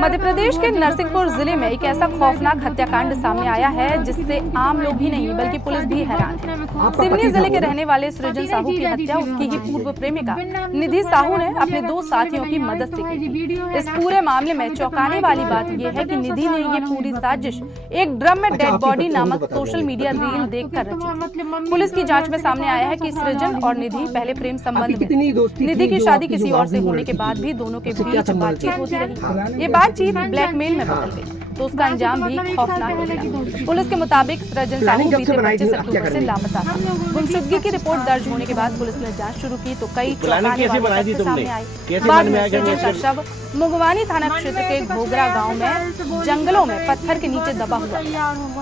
मध्य प्रदेश के नरसिंहपुर जिले में एक ऐसा खौफनाक हत्याकांड सामने आया है जिससे आम लोग ही नहीं बल्कि पुलिस भी हैरान है। सिवनी जिले के रहने वाले सृजन साहू की हत्या उसकी ही पूर्व प्रेमिका निधि साहू ने अपने 2 साथियों की मदद से की थी। इस पूरे मामले में चौंकाने वाली बात यह है कि निधि ने ये पूरी साजिश एक ड्रम में डेड बॉडी नामक सोशल मीडिया रील देखकर रची थी। पुलिस की जांच में सामने आया है कि सृजन और निधि पहले प्रेम संबंध में निधि की शादी किसी और से होने के बाद भी दोनों के बीच बातचीत होती रही। ये बातचीत ब्लैकमेल में बदल गई तो उसका अंजाम भी खौफनाक निकला। पुलिस के मुताबिक सृजन साहू बीते 25 अक्टूबर से लापता था। गुमशुदगी की रिपोर्ट दर्ज होने के बाद पुलिस ने जांच शुरू की तो कई चौंकाने वाले तथ्य सामने आए। बाद में सृजन का शव मुगवानी थाना क्षेत्र के घोगरा गांव में जंगलों में पत्थर के नीचे दबा हुआ।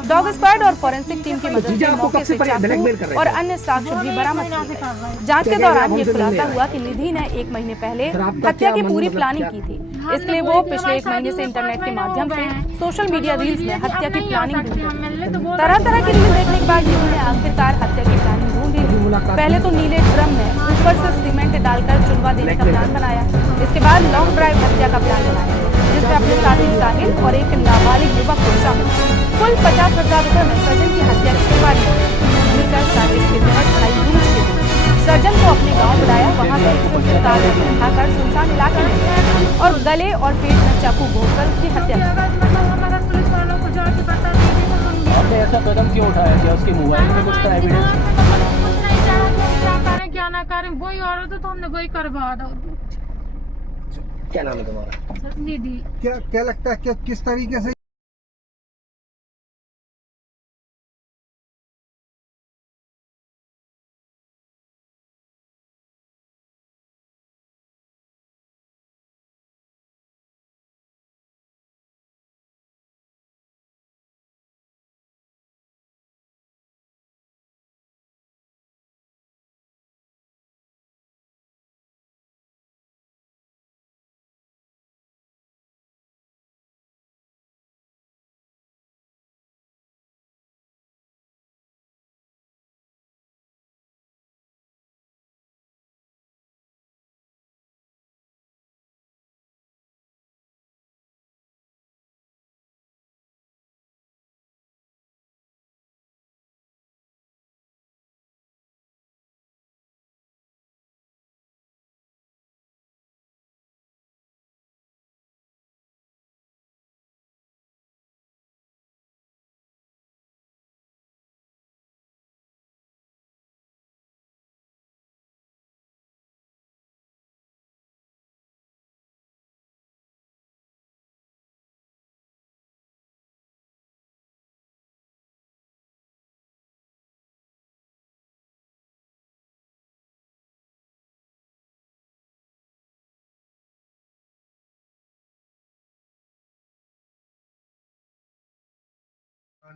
डॉग स्क्वाड और फोरेंसिक टीम की मदद से मौके से चाकू और अन्य साक्ष्य भी बरामद किए गए। जांच के दौरान ये खुलासा हुआ कि निधि ने 1 महीने पहले हत्या की पूरी प्लानिंग की थी। इसलिए वो पिछले 1 महीने से इंटरनेट के माध्यम से सोशल मीडिया रील्स में हत्या की प्लानिंग ढूंढ रही थी। तरह तरह की रील देखने के बाद निधि ने आखिरकार हत्या की प्लानिंग ढूंढी। पहले तो नीले ड्रम में ऊपर से सीमेंट डालकर चुनवा देने का प्लान बनाया। इसके बाद लॉन्ग ड्राइव हत्या का प्लान बनाया जिसमें अपने साथी साहिल और एक नाबालिग युवक को शामिल। कुल 50,000 रुपए में सृजन की हत्या की तैयारी मिलकर साजिश के तहत भाई दूज के दिन सृजन को अपने गांव बुलाया। वहां से एक सिर्फ कार उठाकर सुनसान इलाके में और गले और पेट में चाकू घोंपकर उसकी हत्या आपने ऐसा कदम क्यों उठाया? क्या उसके मोबाइल में कुछ एविडेंस? क्या ना करें वही औरत तो हमने वही करवा दो। क्या नाम है तुम्हारा? निधि। क्या लगता है कि किस तरीके से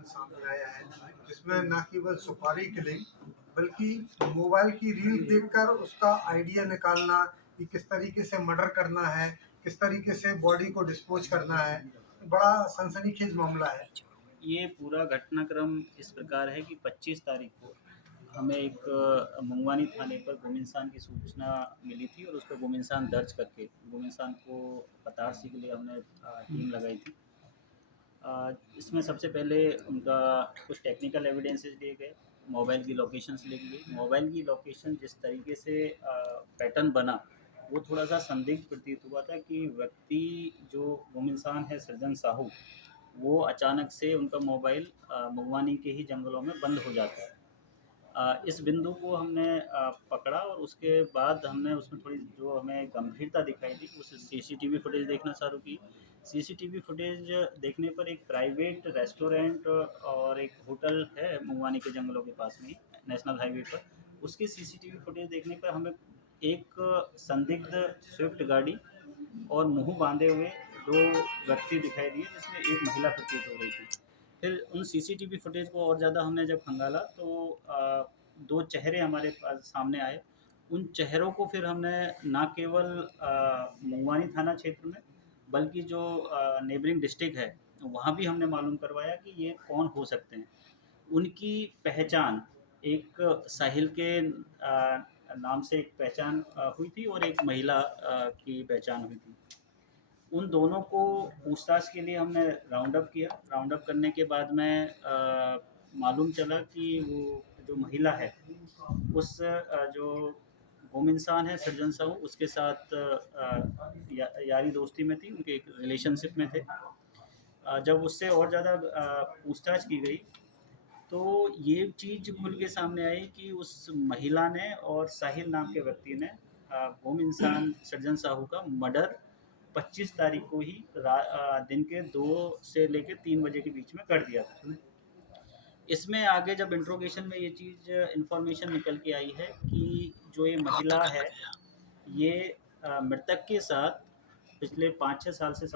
सामने आया है जिसमें न केवल सुपारी किलिंग बल्कि मोबाइल की रील देखकर उसका आइडिया निकालना कि किस तरीके से मर्डर करना है, किस तरीके से बॉडी को डिस्पोज करना है, बड़ा सनसनीखेज मामला है। ये पूरा घटनाक्रम इस प्रकार है कि 25 तारीख को हमें एक मुंगवानी थाने पर गुम इंसान की सूचना मिली थी और उस पर गुम इंसान दर्ज करके गुम इंसान को पताड़ने के लिए हमने टीम लगाई थी। इसमें सबसे पहले उनका कुछ टेक्निकल एविडेंसेस लिए गए, मोबाइल की लोकेशंस ली गई। मोबाइल की लोकेशन जिस तरीके से पैटर्न बना वो थोड़ा सा संदिग्ध प्रतीत हुआ था कि व्यक्ति जो गुम इंसान है सृजन साहू, वो अचानक से उनका मोबाइल मुगवानी के ही जंगलों में बंद हो जाता है। इस बिंदु को हमने पकड़ा और उसके बाद हमने उसमें थोड़ी जो हमें गंभीरता दिखाई थी उस सीसीटीवी फुटेज देखना चालू की। सीसीटीवी फुटेज देखने पर एक प्राइवेट रेस्टोरेंट और एक होटल है मुगवानी के जंगलों के पास में ही नेशनल हाईवे पर, उसके सीसीटीवी फुटेज देखने पर हमें एक संदिग्ध स्विफ्ट गाड़ी और मुंह बांधे हुए 2 व्यक्ति दिखाई दिए जिसमें एक महिला प्रतीत हो रही थी। फिर उन सीसीटीवी फुटेज को और ज़्यादा हमने जब खंगाला तो 2 चेहरे हमारे पास सामने आए। उन चेहरों को फिर हमने ना केवल मुंगवानी थाना क्षेत्र में बल्कि जो नेबरिंग डिस्ट्रिक्ट है वहाँ भी हमने मालूम करवाया कि ये कौन हो सकते हैं। उनकी पहचान एक साहिल के नाम से एक पहचान हुई थी और एक महिला की पहचान हुई थी। उन दोनों को पूछताछ के लिए हमने राउंड अप किया। राउंड अप करने के बाद में मालूम चला कि वो जो महिला है उस जो गुम इंसान है सज्जन साहू, उसके साथ यारी दोस्ती में थी, उनके एक रिलेशनशिप में थे। जब उससे और ज़्यादा पूछताछ की गई तो ये चीज़ खुल के सामने आई कि उस महिला ने और साहिल नाम के व्यक्ति ने गुम इंसान सज्जन साहू का मर्डर 25 तारीख को ही दिन के 2 से लेकर 3 बजे के बीच में कर दिया था। इसमें आगे जब इंट्रोगेशन में ये चीज़ इन्फॉर्मेशन निकल के आई है कि जो ये महिला है ये मृतक के साथ पिछले 5-6 साल से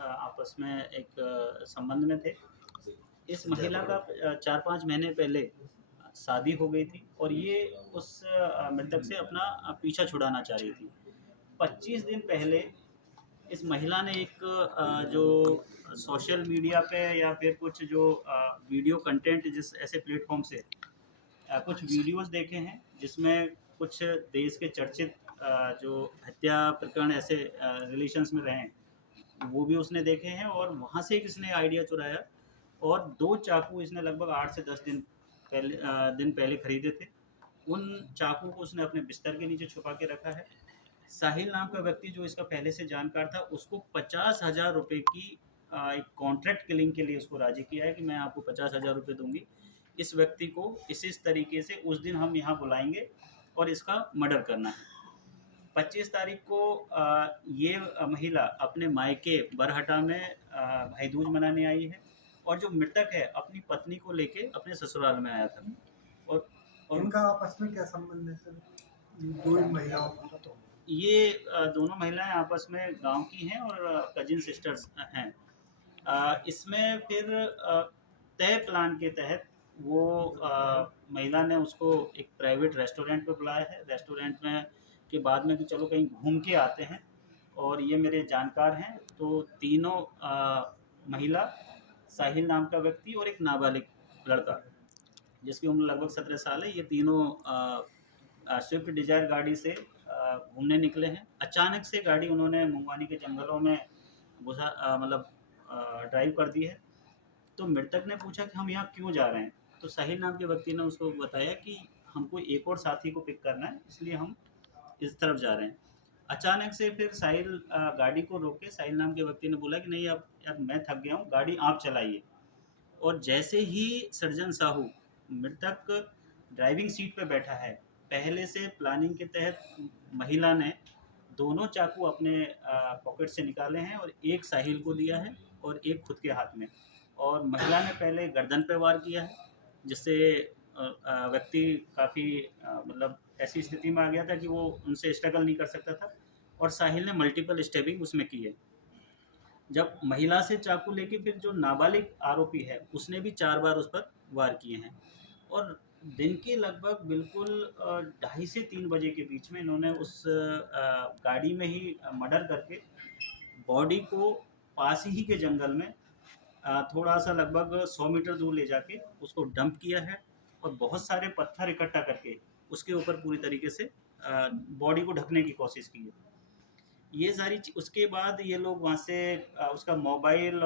आपस में एक संबंध में थे। इस महिला का 4-5 महीने पहले शादी हो गई थी और ये उस मृतक से अपना पीछा छुड़ाना चाह रही थी। 25 दिन पहले इस महिला ने एक जो सोशल मीडिया पे या फिर कुछ जो वीडियो कंटेंट जिस ऐसे प्लेटफॉर्म से कुछ वीडियोस देखे हैं जिसमें कुछ देश के चर्चित जो हत्या प्रकरण ऐसे रिलेशंस में रहे हैं वो भी उसने देखे हैं और वहाँ से इसने आइडिया चुराया और 2 चाकू इसने लगभग 8 से 10 दिन पहले खरीदे थे। उन चाकू को उसने अपने बिस्तर के नीचे छुपा के रखा है। साहिल नाम का व्यक्ति जो इसका पहले से जानकार था उसको 50,000 रुपये की एक कॉन्ट्रैक्ट किलिंग के लिए उसको राजी किया है कि मैं आपको 50,000 रुपये दूंगी, इस व्यक्ति को इस तरीके से उस दिन हम यहाँ बुलाएंगे और इसका मर्डर करना है। 25 तारीख को ये महिला अपने मायके बरहटा में भाई दूज मनाने आई है और जो मृतक है अपनी पत्नी को लेके अपने ससुराल में आया था। और इनका आपस में क्या संबंध है सर? दो ही महिलाओं का? ये दोनों महिलाएं आपस में गांव की हैं और कजिन सिस्टर्स हैं। इसमें फिर तय प्लान के तहत वो महिला ने उसको एक प्राइवेट रेस्टोरेंट पे बुलाया है। रेस्टोरेंट में के बाद में कि चलो कहीं घूम के आते हैं और ये मेरे जानकार हैं, तो तीनों महिला, साहिल नाम का व्यक्ति और एक नाबालिग लड़का जिसकी उम्र लगभग 17 साल है, ये तीनों स्विफ्ट डिजायर गाड़ी से घूमने निकले हैं। अचानक से गाड़ी उन्होंने मुंगवानी के जंगलों में ड्राइव कर दी है। तो मृतक ने पूछा कि हम यहाँ क्यों जा रहे हैं, तो साहिल नाम के व्यक्ति ने उसको बताया कि हमको एक और साथी को पिक करना है, इसलिए हम इस तरफ जा रहे हैं। अचानक से फिर साहिल गाड़ी को रोक के साहिल नाम के व्यक्ति ने बोला कि नहीं अब यार मैं थक गया हूँ, गाड़ी आप चलाइए। और जैसे ही सर्जन साहू मृतक ड्राइविंग सीट पे बैठा है, पहले से प्लानिंग के तहत महिला ने दोनों चाकू अपने पॉकेट से निकाले हैं और एक साहिल को दिया है और एक खुद के हाथ में। और महिला ने पहले गर्दन पे वार किया है जिससे व्यक्ति काफ़ी ऐसी स्थिति में आ गया था कि वो उनसे स्ट्रगल नहीं कर सकता था। और साहिल ने मल्टीपल स्टेबिंग उसमें की है। जब महिला से चाकू लेके फिर जो नाबालिग आरोपी है उसने भी 4 बार उस पर वार किए हैं। और दिन के लगभग बिल्कुल 2:30 से 3 बजे के बीच में इन्होंने उस गाड़ी में ही मर्डर करके बॉडी को पास ही के जंगल में थोड़ा सा लगभग 100 मीटर दूर ले जाके उसको डंप किया है और बहुत सारे पत्थर इकट्ठा करके उसके ऊपर पूरी तरीके से बॉडी को ढकने की कोशिश की है। ये सारी उसके बाद ये लोग वहाँ से उसका मोबाइल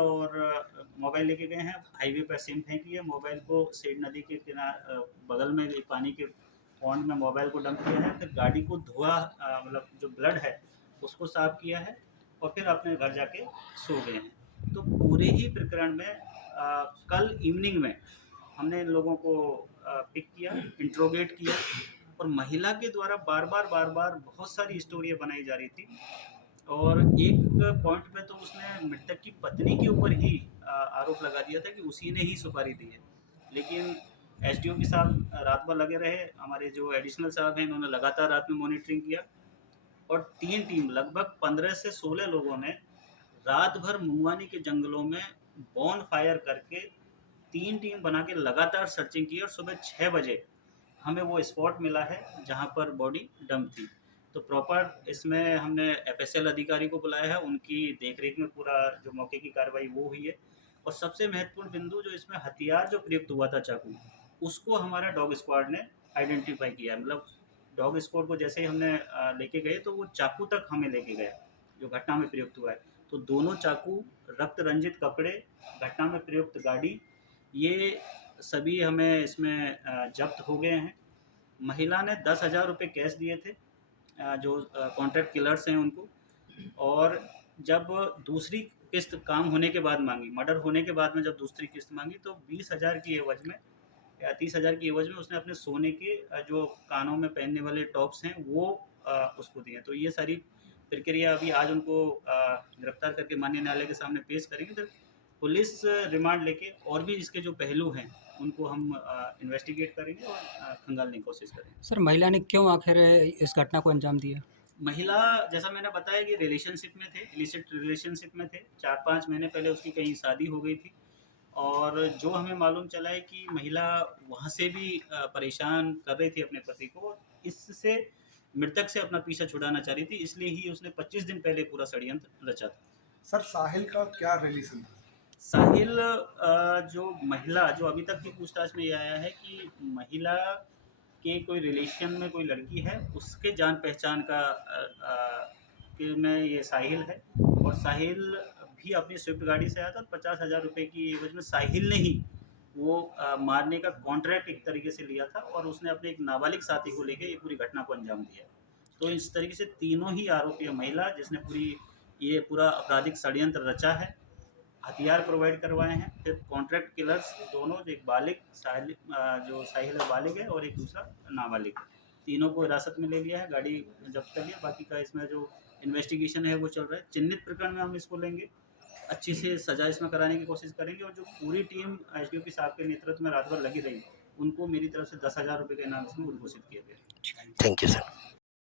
लेके गए हैं, हाईवे पर सिम फेंकी है, मोबाइल को सेठ नदी के किनारे बगल में एक पानी के पॉन्ड में मोबाइल को डंप किया है। फिर गाड़ी को धुआ जो ब्लड है उसको साफ किया है और फिर अपने घर जाके सो गए हैं। तो पूरे ही प्रकरण में कल इवनिंग में हमने इन लोगों को पिक किया, इंट्रोगेट किया और महिला के द्वारा बार बार बहुत सारी स्टोरियाँ बनाई जा रही थी। और एक पॉइंट पे तो उसने मृतक की पत्नी के ऊपर ही आरोप लगा दिया था कि उसी ने ही सुपारी दी है। लेकिन एसडीओपी साहब रात भर लगे रहे, हमारे जो एडिशनल साहब हैं इन्होंने लगातार रात में मॉनिटरिंग किया और 3 टीम लगभग 15 से 16 लोगों ने रात भर मुंगवानी के जंगलों में बॉन फायर करके 3 टीम बना के लगातार सर्चिंग की और सुबह 6 बजे हमें वो स्पॉट मिला है जहाँ पर बॉडी डंप थी। तो प्रॉपर इसमें हमने एफएसएल अधिकारी को बुलाया है, उनकी देखरेख में पूरा जो मौके की कार्रवाई वो हुई है। और सबसे महत्वपूर्ण बिंदु जो इसमें हथियार जो प्रयुक्त हुआ था चाकू, उसको हमारा डॉग स्क्वाड ने आइडेंटिफाई किया। डॉग स्क्वाड को जैसे ही हमने लेके गए तो वो चाकू तक हमें लेके गया जो घटना में प्रयुक्त हुआ है। तो दोनों चाकू, रक्त रंजित कपड़े, घटना में प्रयुक्त गाड़ी, ये सभी हमें इसमें जब्त हो गए हैं। महिला ने 10,000 रुपये कैश दिए थे जो कॉन्ट्रैक्ट किलर्स हैं उनको, और जब दूसरी किस्त काम होने के बाद मांगी, मर्डर होने के बाद में जब दूसरी किस्त मांगी तो 20,000 की एवज में या 30,000 की एवज में उसने अपने सोने के जो कानों में पहनने वाले टॉप्स हैं वो उसको दिए। तो ये सारी प्रक्रिया अभी आज उनको गिरफ्तार करके माननीय न्यायालय के सामने पेश करेंगे। तो पुलिस रिमांड लेके और भी इसके जो पहलू हैं उनको हम इन्वेस्टिगेट करेंगे और खंगालने की कोशिश करेंगे। सर, महिला ने क्यों आखिर इस घटना को अंजाम दिया? महिला, जैसा मैंने बताया कि रिलेशनशिप में थे, इलिसिट रिलेशनशिप में थे। 4-5 महीने पहले उसकी कहीं शादी हो गई थी और जो हमें मालूम चला है कि महिला वहाँ से भी परेशान कर रही थी अपने पति को, इससे मृतक से अपना पीछा छुड़ाना चाह रही थी, इसलिए ही उसने 25 दिन पहले पूरा षड्यंत्र रचा था। सर, साहिल का क्या रिलेशन था? साहिल जो महिला, जो अभी तक की पूछताछ में ये आया है कि महिला के कोई रिलेशन में कोई लड़की है, उसके जान पहचान का कि में ये साहिल है, और साहिल भी अपनी स्विफ्ट गाड़ी से आया था। 50,000 रुपये की एवज में साहिल ने ही वो मारने का कॉन्ट्रैक्ट एक तरीके से लिया था और उसने अपने एक नाबालिग साथी को लेके ये पूरी घटना को अंजाम दिया। तो इस तरीके से तीनों ही आरोपी महिला जिसने ये पूरा आपराधिक षड्यंत्र रचा है, हथियार प्रोवाइड करवाए हैं, फिर कॉन्ट्रैक्ट किलर्स दोनों, जो एक बालिग जो साहिल है बालिग है और एक दूसरा नाबालिग है, तीनों को हिरासत में ले लिया है, गाड़ी जब्त कर लिया। बाकी का इसमें जो इन्वेस्टिगेशन है वो चल रहा है। चिन्हित प्रकरण में हम इसको लेंगे, अच्छी से सजा इसमें कराने की कोशिश करेंगे, और जो पूरी टीम एसडीओपी साहब के नेतृत्व में रात भर लगी रही, उनको मेरी तरफ से 10,000 रुपये के इनाम इसमें उद्घोषित किया गया। Thank you sir.